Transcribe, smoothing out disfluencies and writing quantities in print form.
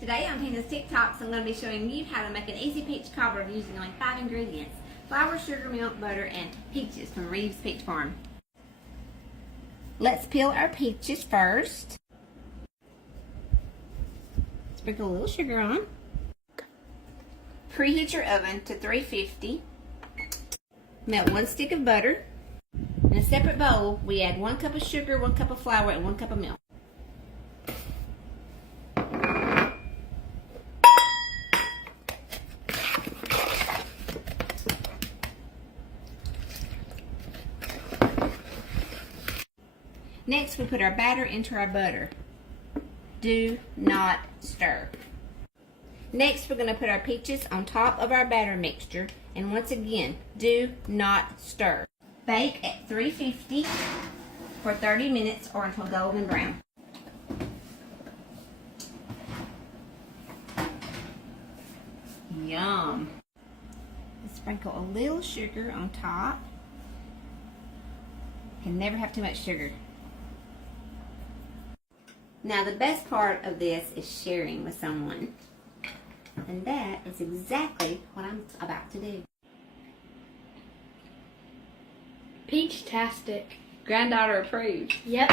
Today on Tina's TikToks, I'm going to be showing you how to make an easy peach cobbler using only 5 ingredients: flour, sugar, milk, butter, and peaches from Reeves Peach Farm. Let's peel our peaches first. Sprinkle a little sugar on. Preheat your oven to 350. Melt 1 stick of butter. In a separate bowl, we add 1 cup of sugar, 1 cup of flour, and 1 cup of milk. Next, we put our batter into our butter. Do not stir. Next, we're going to put our peaches on top of our batter mixture, and once again, do not stir. Bake at 350 for 30 minutes or until golden brown. Yum! Sprinkle a little sugar on top. Can never have too much sugar. Now the best part of this is sharing with someone. And that is exactly what I'm about to do. Peach-tastic. Granddaughter approved. Yep.